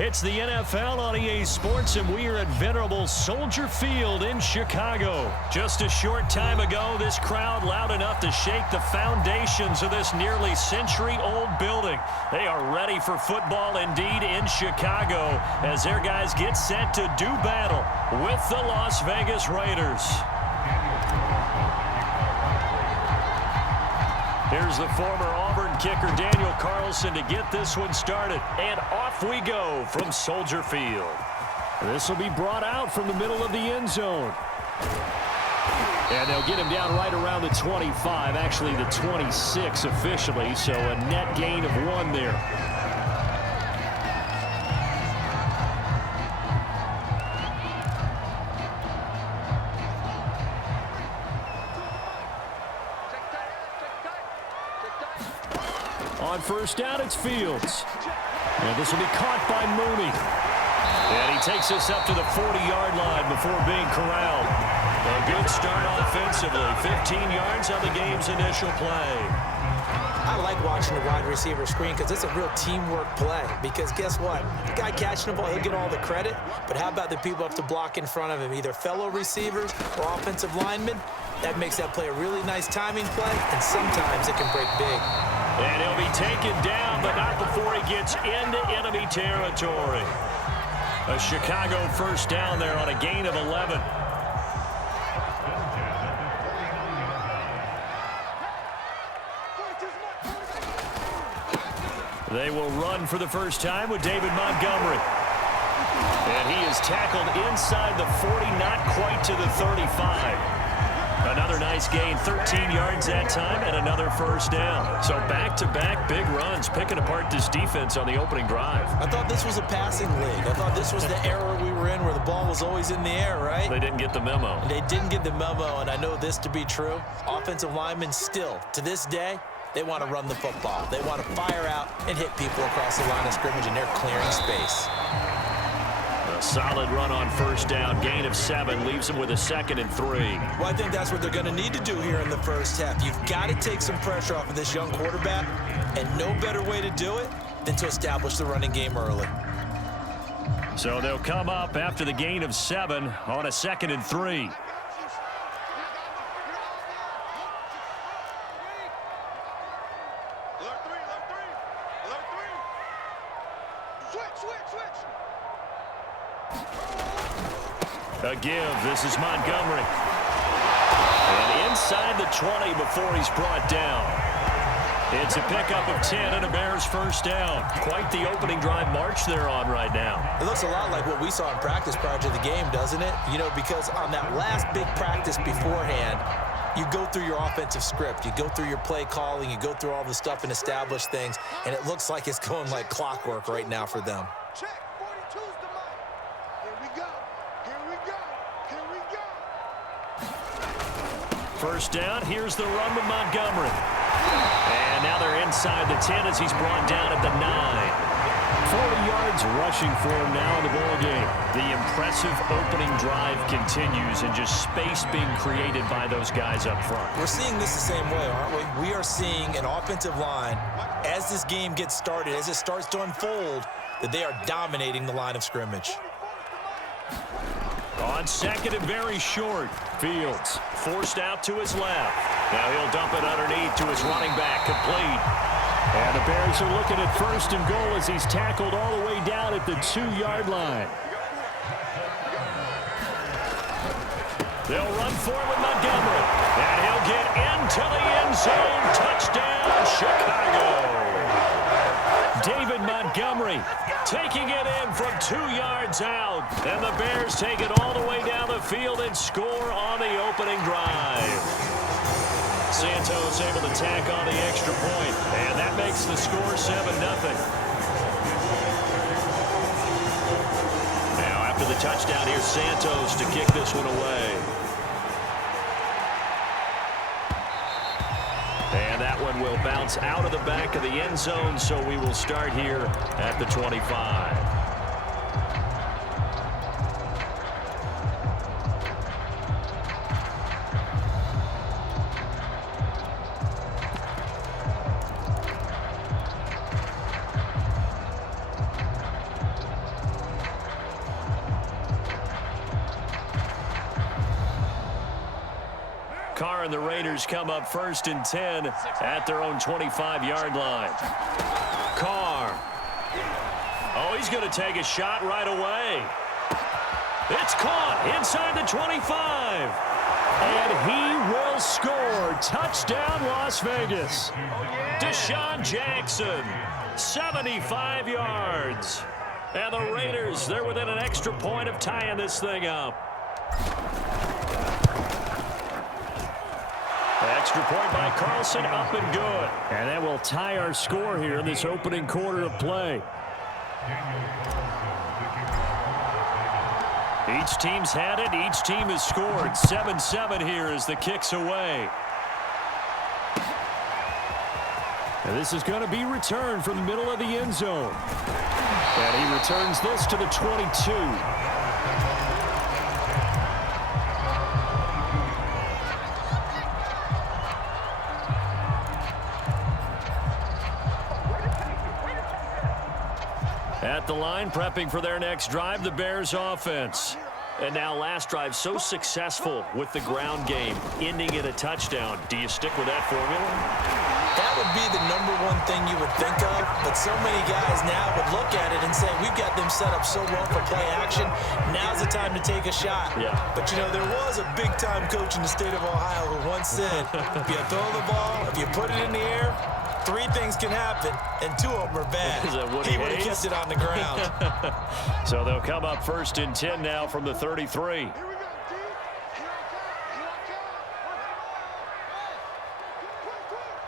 It's the NFL on EA Sports, and we are at venerable Soldier Field in Chicago. Just a short time ago, this crowd loud enough to shake the foundations of this nearly century-old building. They are ready for football indeed in Chicago as their guys get set to do battle with the Las Vegas Raiders. Here's the former Auburn kicker Daniel Carlson to get this one started. And off we go from Soldier Field. This will be brought out from the middle of the end zone. And they'll get him down right around the 25, actually the 26 officially, so a net gain of 1 there. On first down, it's Fields. And this will be caught by Mooney. And he takes us up to the 40-yard line before being corralled. A good start offensively. 15 yards on the game's initial play. I like watching the wide receiver screen because it's a real teamwork play. Because guess what? The guy catching the ball, he'll get all the credit. But how about the people up to block in front of him, either fellow receivers or offensive linemen? That makes that play a really nice timing play, and sometimes it can break big. And he'll be taken down, but not before he gets into enemy territory. A Chicago first down there on a gain of 11. They will run for the first time with David Montgomery. And he is tackled inside the 40, not quite to the 35. Another nice gain, 13 yards that time, and another first down. So back-to-back big runs, picking apart this defense on the opening drive. I thought this was a passing league. I thought this was the era we were in where the ball was always in the air, right? They didn't get the memo. They didn't get the memo, and I know this to be true. Offensive linemen still, to this day, they want to run the football. They want to fire out and hit people across the line of scrimmage, and they're clearing space. A solid run on first down. Gain of 7 leaves them with a 2nd and 3. Well, I think that's what they're going to need to do here in the first half. You've got to take some pressure off of this young quarterback, and no better way to do it than to establish the running game early. So they'll come up after the gain of 7 on a 2nd and 3. A give. This is Montgomery. And inside the 20 before he's brought down. It's a pickup of 10 and a Bears first down. Quite the opening drive march they're on right now. It looks a lot like what we saw in practice prior to the game, doesn't it? You know, because on that last big practice beforehand, you go through your offensive script. You go through your play calling. You go through all the stuff and establish things. And it looks like it's going like clockwork right now for them. Check. 42's the mark. Here we go. Here we go. Here we go. First down. Here's the run with Montgomery. And now they're inside the 10 as he's brought down at the 9. 40 yards rushing for him now in the ballgame. The impressive opening drive continues and just space being created by those guys up front. We're seeing this the same way, aren't we? We are seeing an offensive line, as this game gets started, as it starts to unfold, that they are dominating the line of scrimmage. On 2nd and very short, Fields forced out to his left. Now he'll dump it underneath to his running back, complete. And the Bears are looking at 1st and goal as he's tackled all the way down at the 2-yard line. They'll run for it with Montgomery. And he'll get into the end zone. Touchdown, Chicago. David Montgomery taking it in from 2 yards out. And the Bears take it all the way down the field and score on the opening drive. Santos able to tack on the extra point, and that makes the score 7-0. Now after the touchdown, here's Santos to kick this one away. And that one will bounce out of the back of the end zone, so we will start here at the 25. Carr and the Raiders come up 1st and 10 at their own 25-yard line. Carr. Oh, he's going to take a shot right away. It's caught inside the 25. And he will score. Touchdown, Las Vegas. Deshaun Jackson, 75 yards. And the Raiders, they're within an extra point of tying this thing up. Extra point by Carlson, up and good. And that will tie our score here in this opening quarter of play. Each team's had it. Each team has scored. 7-7 here as the kick's away. And this is going to be returned from the middle of the end zone. And he returns this to the 22. At the line, prepping for their next drive, the Bears offense. And now last drive so successful with the ground game, ending in a touchdown. Do you stick with that formula? That would be the #1 thing you would think of, but so many guys now would look at it and say, we've got them set up so well for play action. Now's the time to take a shot. Yeah. But, you know, there was a big-time coach in the state of Ohio who once said, if you throw the ball, if you put it in the air, 3 things can happen, and 2 of them are bad. He would have kept it on the ground. So they'll come up 1st and 10 now from the 33. Here we go, D. Here I come. Here I come.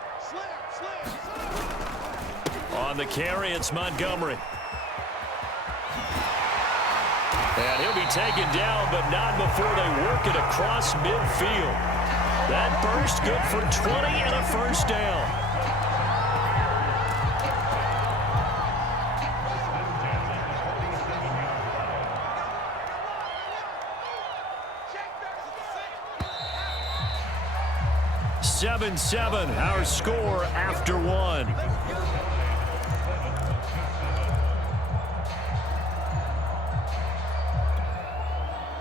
Slam. On the carry, it's Montgomery. And he'll be taken down, but not before they work it across midfield. That burst good for 20 and a first down. Seven, our score after 1.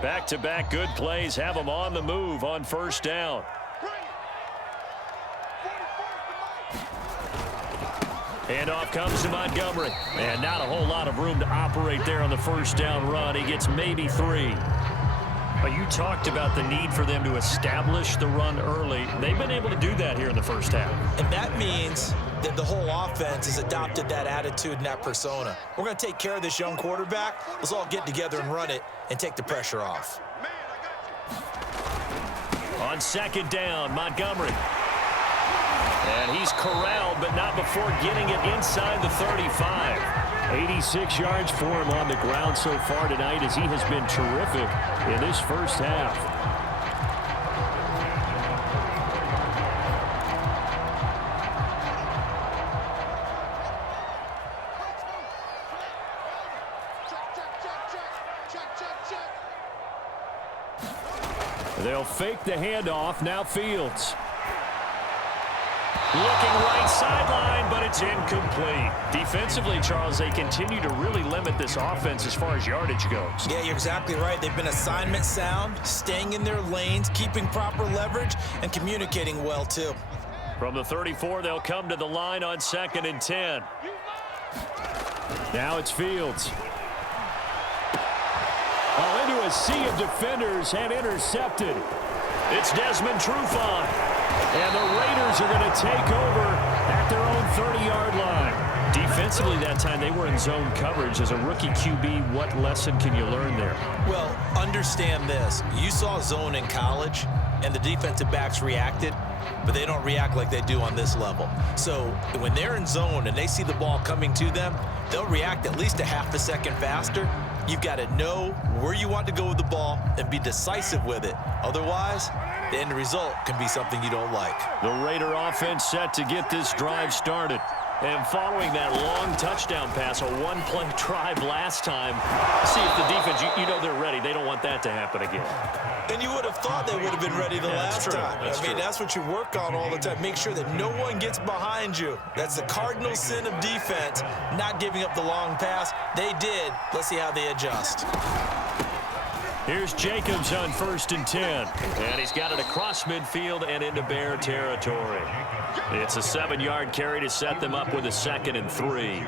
Back-to-back good plays have them on the move on 1st down. Handoff comes to Montgomery. And not a whole lot of room to operate there on the 1st down run. He gets maybe 3. But you talked about the need for them to establish the run early. They've been able to do that here in the 1st half. And that means that the whole offense has adopted that attitude and that persona. We're going to take care of this young quarterback. Let's all get together and run it and take the pressure off. On 2nd down, Montgomery. And he's corralled, but not before getting it inside the 35. 86 yards for him on the ground so far tonight as he has been terrific in this 1st half. They'll fake the handoff. Now Fields. Looking right sideline, but it's incomplete. Defensively, Charles, they continue to really limit this offense as far as yardage goes. Yeah, you're exactly right. They've been assignment sound, staying in their lanes, keeping proper leverage, and communicating well, too. From the 34, they'll come to the line on 2nd and 10. Now it's Fields. Into a sea of defenders and intercepted. It's Desmond Trufant. And the Raiders are going to take over at their own 30-yard line. Defensively that time, they were in zone coverage. As a rookie QB, what lesson can you learn there? Well, understand this. You saw zone in college, and the defensive backs reacted, but they don't react like they do on this level. So when they're in zone and they see the ball coming to them, they'll react at least a half a second faster. You've got to know where you want to go with the ball and be decisive with it. Otherwise, the end result can be something you don't like. The Raider offense set to get this drive started. And following that long touchdown pass, a one-play drive last time, see if the defense, you know they're ready. They don't want that to happen again. And you would have thought they would have been ready the last time. I mean, that's what you work on all the time. Make sure that no one gets behind you. That's the cardinal sin of defense, not giving up the long pass. They did. Let's see how they adjust. Here's Jacobs on 1st and 10. And he's got it across midfield and into Bear territory. It's a 7-yard carry to set them up with a 2nd and 3.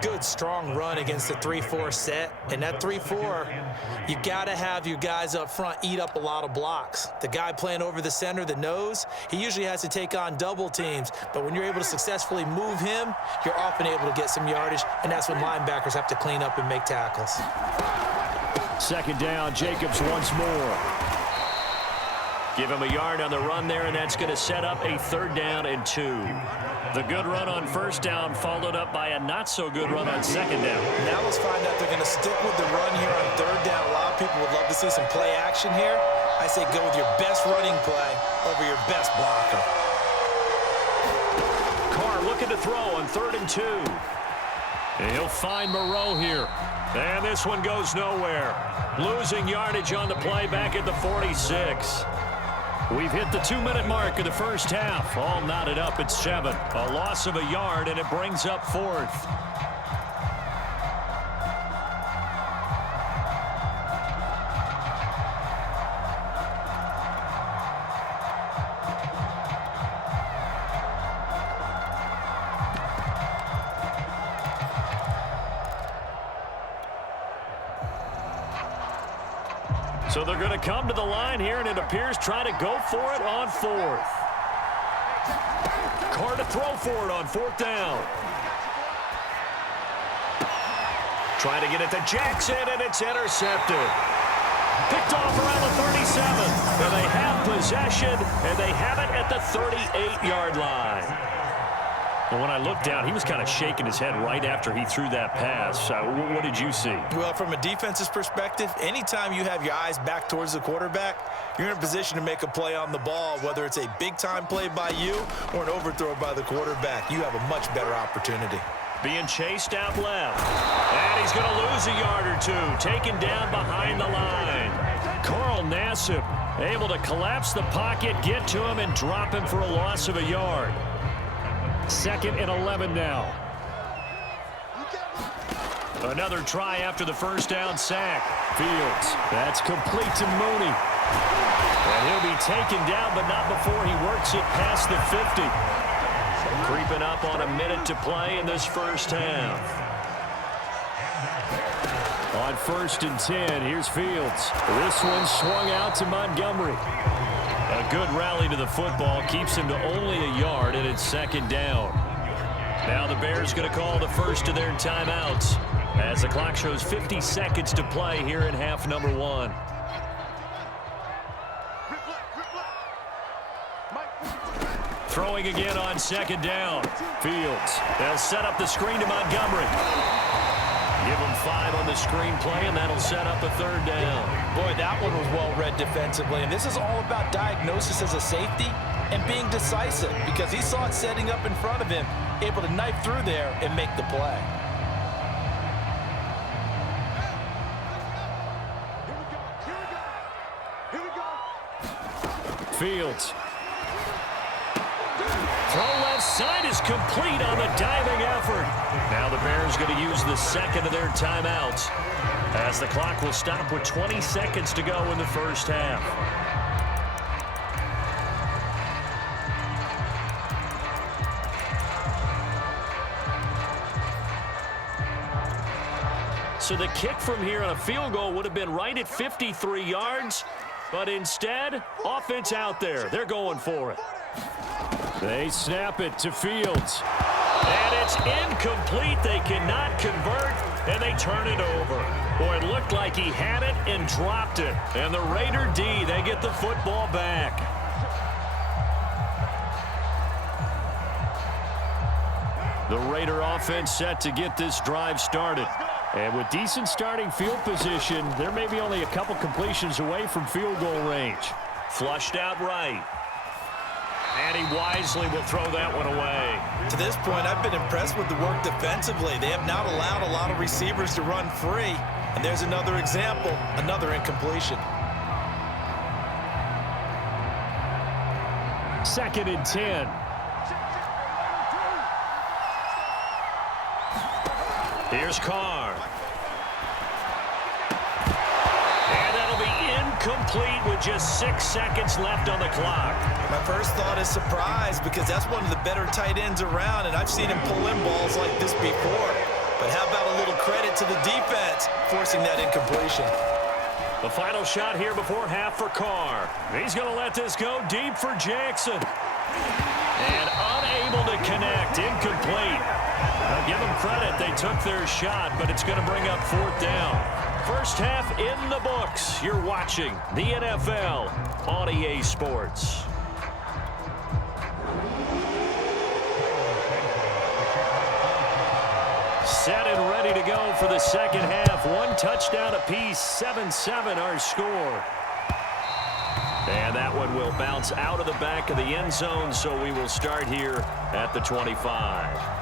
Good, strong run against the 3-4 set. And that 3-4, you got to have your guys up front eat up a lot of blocks. The guy playing over the center, the nose, he usually has to take on double teams. But when you're able to successfully move him, you're often able to get some yardage, and that's when linebackers have to clean up and make tackles. 2nd down, Jacobs once more. Give him a yard on the run there, and that's going to set up a 3rd down and 2. The good run on 1st down followed up by a not-so-good run on 2nd down. Now let's find out they're going to stick with the run here on 3rd down. A lot of people would love to see some play action here. I say go with your best running play over your best blocker. Carr looking to throw on 3rd and 2. And he'll find Moreau here. And this one goes nowhere. Losing yardage on the play back at the 46. We've hit the 2-minute mark of the first half. All knotted up at 7. A loss of a yard, and it brings up 4th. So they're going to come to the line here, and it appears try to go for it on 4th. Carr to throw for it on 4th down. Trying to get it to Jackson, and it's intercepted. Picked off around the 37. And they have possession, and they have it at the 38-yard line. And when I looked down, he was kind of shaking his head right after he threw that pass. What did you see? Well, from a defense's perspective, anytime you have your eyes back towards the quarterback, you're in a position to make a play on the ball, whether it's a big-time play by you or an overthrow by the quarterback. You have a much better opportunity. Being chased out left. And he's going to lose a yard or 2. Taken down behind the line. Carl Nassib able to collapse the pocket, get to him, and drop him for a loss of a yard. 2nd and 11 now. Another try after the 1st down sack. Fields. That's complete to Mooney. And he'll be taken down, but not before he works it past the 50. Creeping up on a minute to play in this first half. On 1st and 10, here's Fields. This one swung out to Montgomery. A good rally to the football keeps him to only a yard, and it's 2nd down. Now the Bears going to call the first of their timeouts as the clock shows 50 seconds to play here in half number 1. Throwing again on 2nd down. Fields. They'll set up the screen to Montgomery. Give him 5 on the screen play, and that'll set up a 3rd down. Boy, that one was well read defensively. And this is all about diagnosis as a safety and being decisive because he saw it setting up in front of him, able to knife through there and make the play. Here we go. Fields. Throw left side is complete on the diving effort. Now the Bears going to use the 2nd of their timeouts as the clock will stop with 20 seconds to go in the first half. So the kick from here on a field goal would have been right at 53 yards, but instead, offense out there. They're going for it. They snap it to Fields. And it's incomplete. They cannot convert, and they turn it over. Boy, it looked like he had it and dropped it. And the Raider D, they get the football back. The Raider offense set to get this drive started. And with decent starting field position, there may be only a couple completions away from field goal range. Flushed out right. And he wisely will throw that one away. To this point, I've been impressed with the work defensively. They have not allowed a lot of receivers to run free. And there's another example, another incompletion. 2nd and 10. Here's Carr. And that'll be incomplete with just 6 seconds left on the clock. My first thought is surprise because that's one of the better tight ends around, and I've seen him pull in balls like this before. But how about a little credit to the defense forcing that incompletion? The final shot here before half for Carr. He's going to let this go deep for Jackson. And unable to connect, incomplete. Now give them credit, they took their shot, but it's going to bring up 4th down. First half in the books. You're watching the NFL on EA Sports. Set and ready to go for the second half. 1 touchdown apiece, 7-7 our score. And that one will bounce out of the back of the end zone, so we will start here at the 25.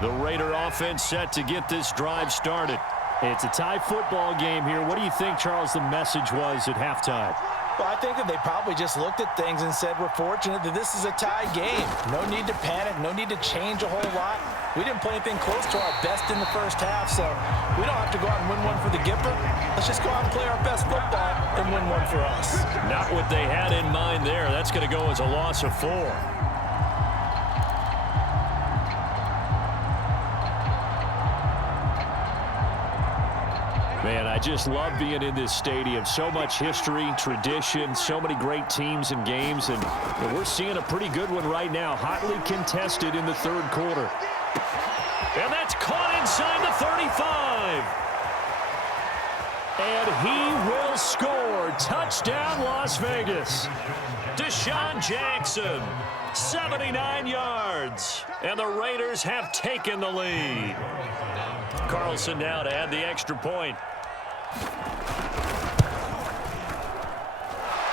The Raider offense set to get this drive started. It's a tie football game here. What do you think, Charles, the message was at halftime? Well, I think that they probably just looked at things and said, we're fortunate that this is a tie game. No need to panic, no need to change a whole lot. We didn't play anything close to our best in the first half, so we don't have to go out and win one for the Gipper. Let's just go out and play our best football and win one for us. Not what they had in mind there. That's going to go as a loss of 4. Man, I just love being in this stadium. So much history, tradition, so many great teams and games, and we're seeing a pretty good one right now. Hotly contested in the 3rd quarter. And that's caught inside the 35. And he will score. Touchdown, Las Vegas. Deshaun Jackson, 79 yards. And the Raiders have taken the lead. Carlson now to add the extra point.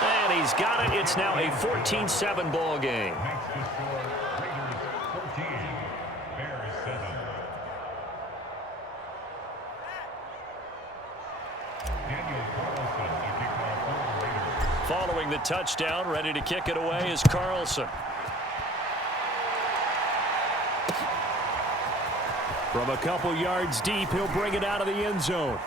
And he's got it. It's now a 14-7 ball game. Following the touchdown, ready to kick it away is Carlson. From a couple yards deep, he'll bring it out of the end zone.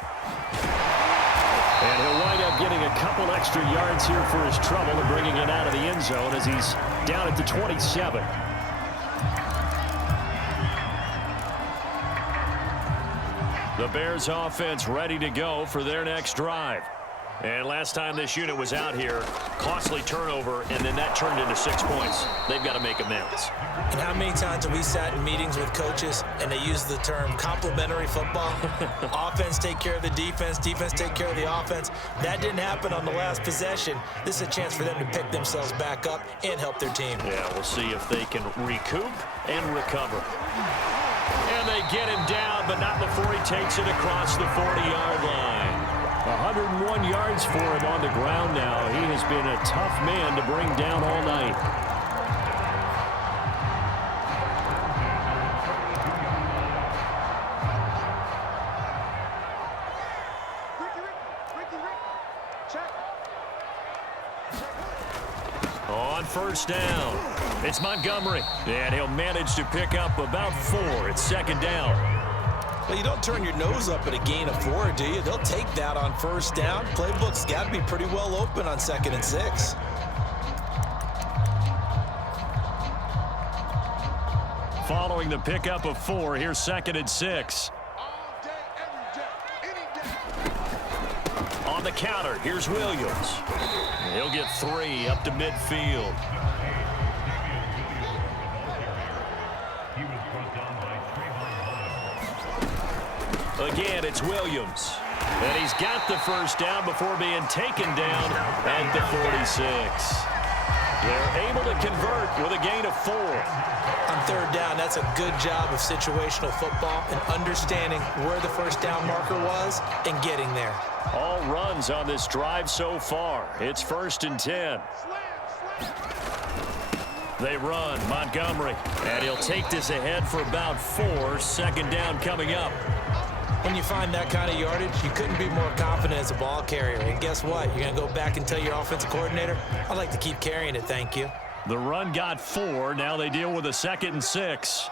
And he'll wind up getting a couple extra yards here for his trouble and bringing it out of the end zone as he's down at the 27. The Bears offense ready to go for their next drive. And last time this unit was out here, costly turnover, and then that turned into 6 points. They've got to make amends. And how many times have we sat in meetings with coaches and they use the term complementary football? Offense take care of the defense, defense take care of the offense. That didn't happen on the last possession. This is a chance for them to pick themselves back up and help their team. Yeah, we'll see if they can recoup and recover. And they get him down, but not before he takes it across the 40-yard line. 101 yards for him on the ground now. He has been a tough man to bring down all night. On first down, it's Montgomery. And he'll manage to pick up about 4. It's 2nd down. Well, you don't turn your nose up at a gain of 4, do you? They'll take that on first down. Playbook's got to be pretty well open on 2nd and 6. Following the pickup of 4, here's 2nd and 6. All day, every day, any day. On the counter, here's Williams. He'll get 3 up to midfield. Again, it's Williams. And he's got the first down before being taken down at the 46. They're able to convert with a gain of 4. On 3rd down, that's a good job of situational football and understanding where the first down marker was and getting there. All runs on this drive so far. It's 1st and 10. They run, Montgomery, and he'll take this ahead for about 4. 2nd down coming up. When you find that kind of yardage, you couldn't be more confident as a ball carrier. And guess what? You're going to go back and tell your offensive coordinator, I'd like to keep carrying it, thank you. The run got 4. Now they deal with a 2nd and 6.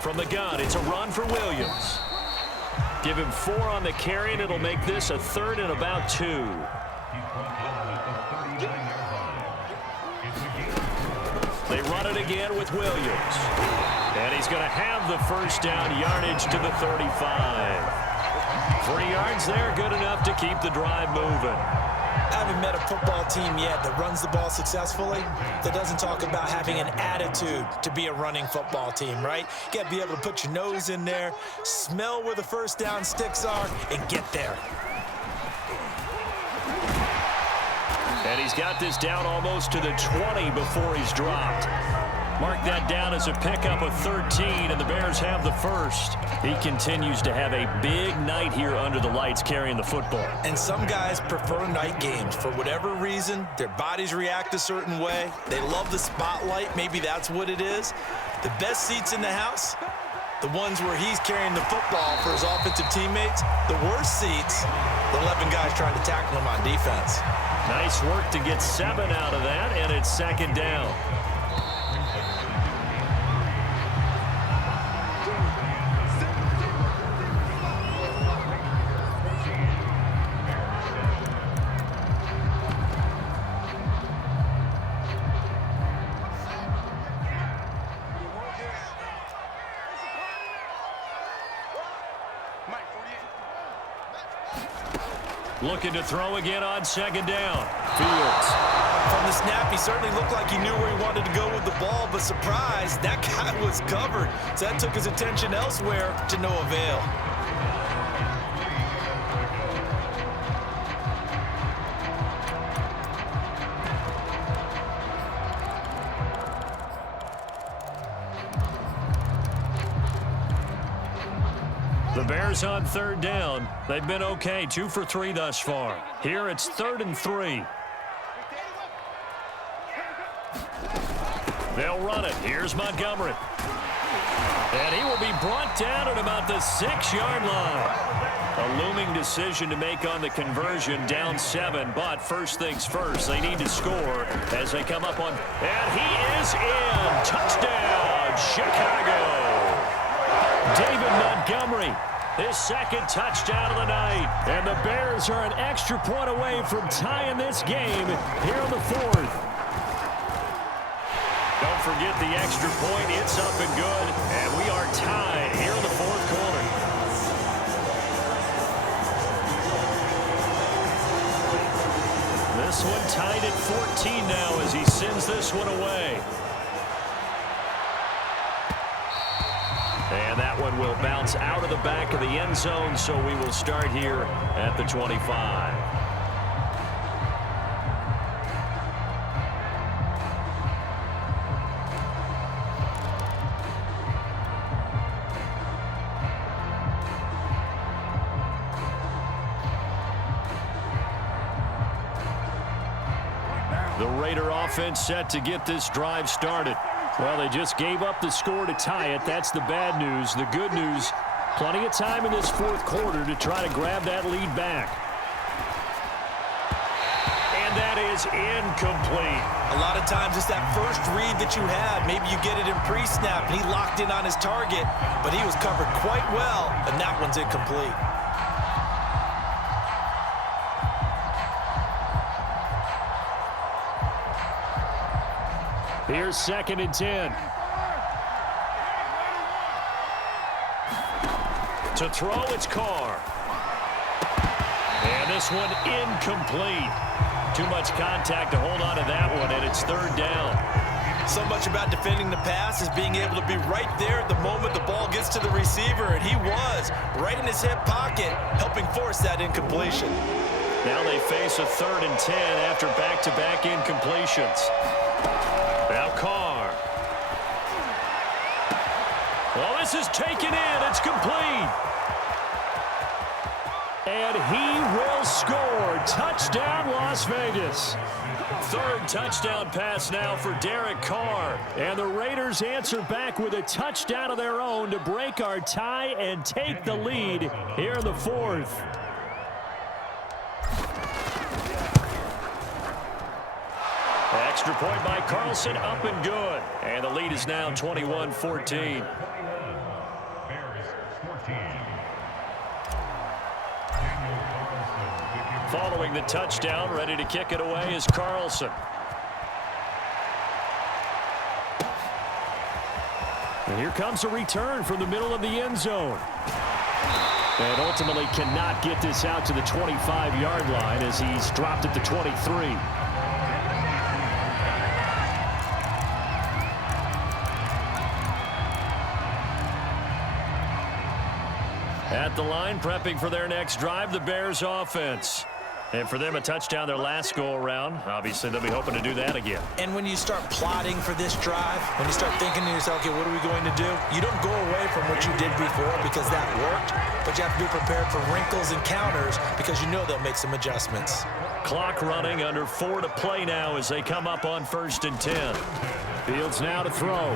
From the gun, it's a run for Williams. Give him 4 on the carry, and it'll make this a 3rd and about 2. They run it again with Williams. And he's going to have the first down, yardage to the 35. 3 yards there, good enough to keep the drive moving. I haven't met a football team yet that runs the ball successfully that doesn't talk about having an attitude to be a running football team, right? You got to be able to put your nose in there, smell where the first down sticks are, and get there. And he's got this down almost to the 20 before he's dropped. Mark that down as a pickup of 13, and the Bears have the first. He continues to have a big night here under the lights carrying the football. And some guys prefer night games. For whatever reason, their bodies react a certain way. They love the spotlight. Maybe that's what it is. The best seats in the house, the ones where he's carrying the football for his offensive teammates. The worst seats, the 11 guys trying to tackle him on defense. Nice work to get 7 out of that, and it's 2nd down. Looking to throw again on 2nd down. Fields. From the snap, he certainly looked like he knew where he wanted to go with the ball, but surprise, that guy was covered. So that took his attention elsewhere to no avail. The Bears on 3rd down. They've been okay, 2 for 3 thus far. Here it's 3rd and 3. They'll run it. Here's Montgomery. And he will be brought down at about the 6-yard line. A looming decision to make on the conversion, down 7, but first things first, they need to score as they come up on, and he is in. Touchdown, Chicago. David Montgomery, his 2nd touchdown of the night. And the Bears are an extra point away from tying this game here in the 4th. Don't forget the extra point. It's up and good. And we are tied here in the 4th quarter. This one tied at 14 now as he sends this one away. And that one will bounce out of the back of the end zone, so we will start here at the 25. The Raider offense set to get this drive started. Well, they just gave up the score to tie it. That's the bad news. The good news, plenty of time in this 4th quarter to try to grab that lead back. And that is incomplete. A lot of times it's that first read that you have. Maybe you get it in pre-snap, and he locked in on his target, but he was covered quite well, and that one's incomplete. Here's 2nd and 10. To throw, it's Carr. And this one incomplete. Too much contact to hold on to that one, and it's 3rd down. So much about defending the pass is being able to be right there at the moment the ball gets to the receiver, and he was right in his hip pocket, helping force that incompletion. Now they face a 3rd and 10 after back-to-back incompletions. Now Carr. Well, this is taken in. It's complete. And he will score. Touchdown, Las Vegas. Third touchdown pass now for Derek Carr. And the Raiders answer back with a touchdown of their own to break our tie and take the lead here in the fourth. Extra point by Carlson, up and good. And the lead is now 21-14. Following the touchdown, ready to kick it away is Carlson. And here comes a return from the middle of the end zone. And ultimately cannot get this out to the 25-yard line as he's dropped at the 23. At the line, prepping for their next drive, the Bears offense. And for them, a touchdown their last go-around. Obviously, they'll be hoping to do that again. And when you start plotting for this drive, when you start thinking to yourself, okay, what are we going to do? You don't go away from what you did before because that worked, but you have to be prepared for wrinkles and counters because you know they'll make some adjustments. Clock running, under 4 to play now as they come up on 1st and 10. Fields now to throw.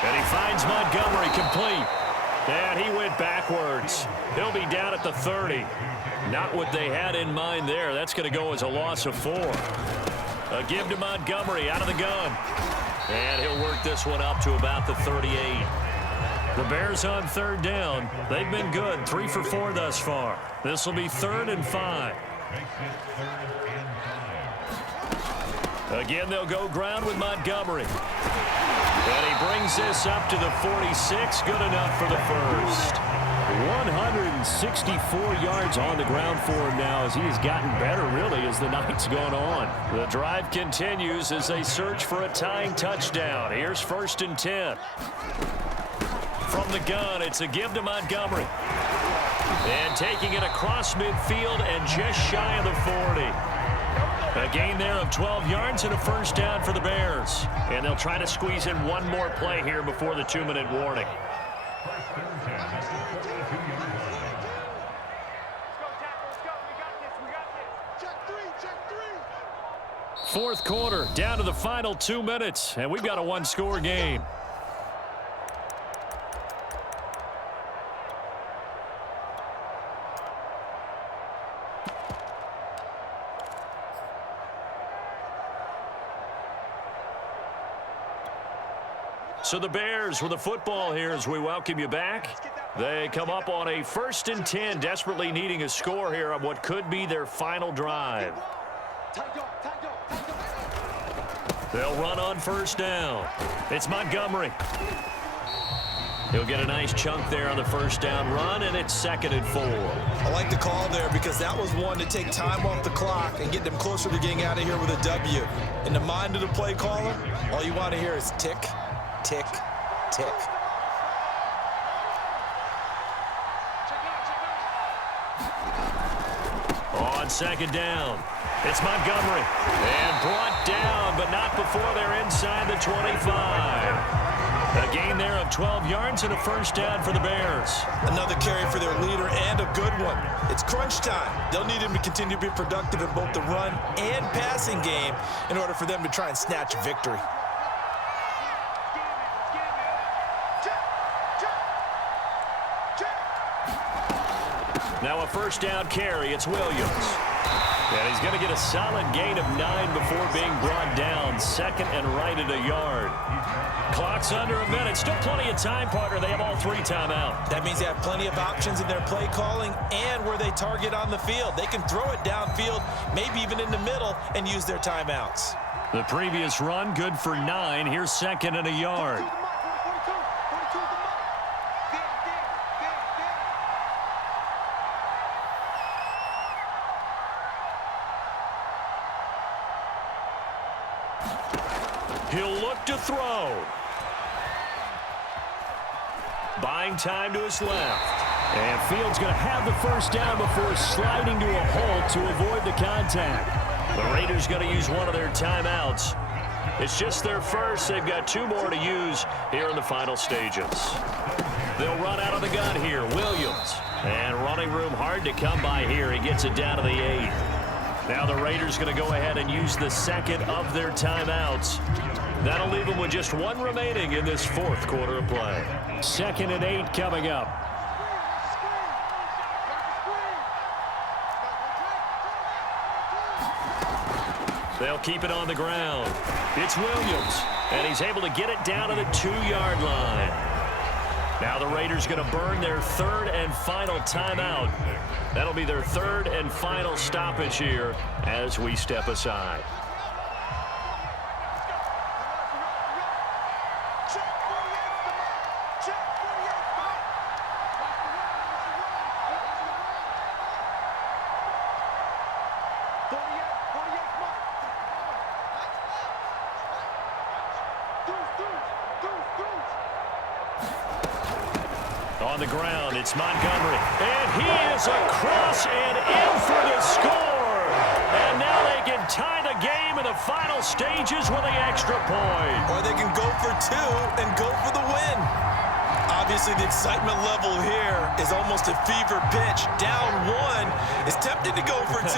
And he finds Montgomery complete. And he went backwards. He'll be down at the 30. Not what they had in mind there. That's going to go as a loss of 4. A give to Montgomery out of the gun. And he'll work this one up to about the 38. The Bears on 3rd down. They've been good, 3 for 4 thus far. This will be 3rd and 5. Again, they'll go ground with Montgomery. And he brings this up to the 46. Good enough for the first. 164 yards on the ground for him now as he has gotten better, really, as the night's gone on. The drive continues as they search for a tying touchdown. Here's 1st and 10. From the gun, it's a give to Montgomery. And taking it across midfield and just shy of the 40. A gain there of 12 yards and a first down for the Bears. And they'll try to squeeze in one more play here before the 2-minute warning. Fourth quarter, down to the final 2 minutes, and we've got a one-score game. So the Bears with the football here as we welcome you back. They come up on a 1st and 10, desperately needing a score here on what could be their final drive. They'll run on 1st down. It's Montgomery. He'll get a nice chunk there on the 1st down run, and it's 2nd and 4. I like the call there because that was one to take time off the clock and get them closer to getting out of here with a W. In the mind of the play caller, all you want to hear is tick, tick, tick. On 2nd down, it's Montgomery. And brought down, but not before they're inside the 25. A gain there of 12 yards and a first down for the Bears. Another carry for their leader and a good one. It's crunch time. They'll need him to continue to be productive in both the run and passing game in order for them to try and snatch victory. Now a first down carry. It's Williams. And he's going to get a solid gain of 9 before being brought down. 2nd and right at a yard. Clock's under a minute. Still plenty of time, partner. They have all 3 timeout. That means they have plenty of options in their play calling and where they target on the field. They can throw it downfield, maybe even in the middle, and use their timeouts. The previous run, good for 9. Here's 2nd and a yard. He'll look to throw. Buying time to his left. And Fields going to have the first down before sliding to a halt to avoid the contact. The Raiders going to use one of their timeouts. It's just their first. They've got 2 more to use here in the final stages. They'll run out of the gun here. Williams. And running room hard to come by here. He gets it down to the 8. Now the Raiders going to go ahead and use the second of their timeouts. That'll leave them with just one remaining in this fourth quarter of play. 2nd and 8 coming up. They'll keep it on the ground. It's Williams, and he's able to get it down to the 2-yard line. Now the Raiders going to burn their 3rd and final timeout. That'll be their 3rd and final stoppage here as we step aside. On the ground, it's Montgomery. And he is across and in for the score. And now they can tie the game in the final stages with the extra point. Or they can go for 2 and go for the win. Obviously, the excitement level here is almost a fever pitch. Down 1 is tempted to go for 2.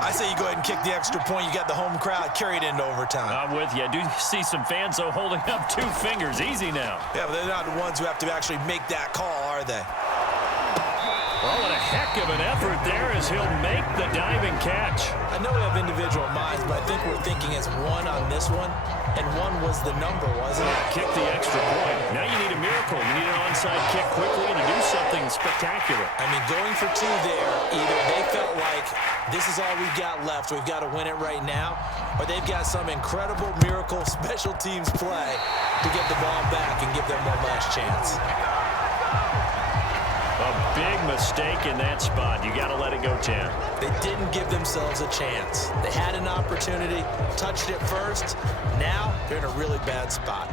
I say you go ahead and kick the extra point. You got the home crowd carried into overtime. I'm with you. I do see some fans, though, holding up 2 fingers. Easy now. Yeah, but they're not the ones who have to actually make that call, are they? Oh, what a heck of an effort there as he'll make the diving catch. I know we have individual minds, but I think we're thinking as 1 on this one, and 1 was the number, wasn't it? Kick the extra point. Now you need a miracle. You need an onside kick quickly and to do something spectacular. I mean, going for 2 there, either they felt like this is all we've got left, we've got to win it right now, or they've got some incredible miracle special teams play to get the ball back and give them one last chance. A big mistake in that spot. You got to let it go 10. They didn't give themselves a chance. They had an opportunity, touched it first. Now they're in a really bad spot.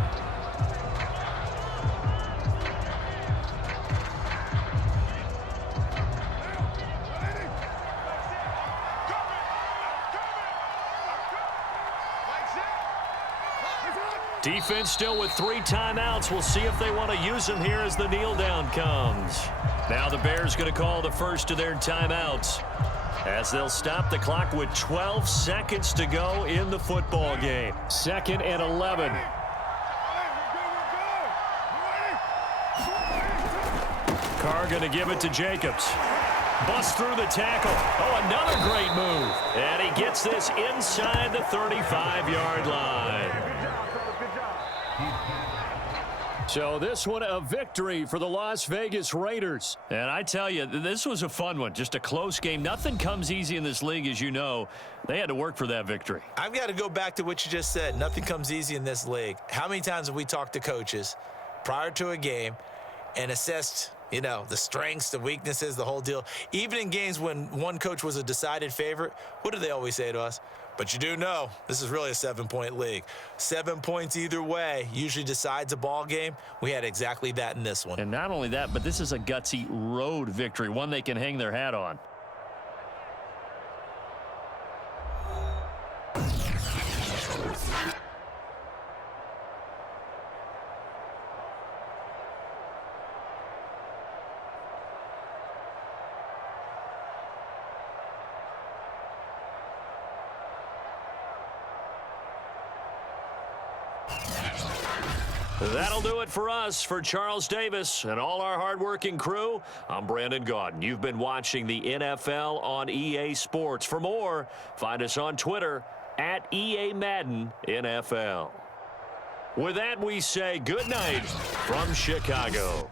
Defense still with 3 timeouts. We'll see if they want to use them here as the kneel down comes. Now the Bears going to call the first of their timeouts as they'll stop the clock with 12 seconds to go in the football game. 2nd and 11. Carr going to give it to Jacobs. Bust through the tackle. Oh, another great move. And he gets this inside the 35-yard line. So this one a victory for the Las Vegas Raiders. And I tell you, this was a fun one. Just a close game. Nothing comes easy in this league, as you know. They had to work for that victory. I've got to go back to what you just said. Nothing comes easy in this league. How many times have we talked to coaches prior to a game and assessed, you know, the strengths, the weaknesses, the whole deal? Even in games when one coach was a decided favorite, what do they always say to us? But you do know this is really a 7-point league. 7 points either way usually decides a ball game. We had exactly that in this one. And not only that, but this is a gutsy road victory, one they can hang their hat on. That'll do it for us. For Charles Davis and all our hardworking crew, I'm Brandon Gaudin. You've been watching the NFL on EA Sports. For more, find us on Twitter at EA Madden NFL. With that, we say good night from Chicago.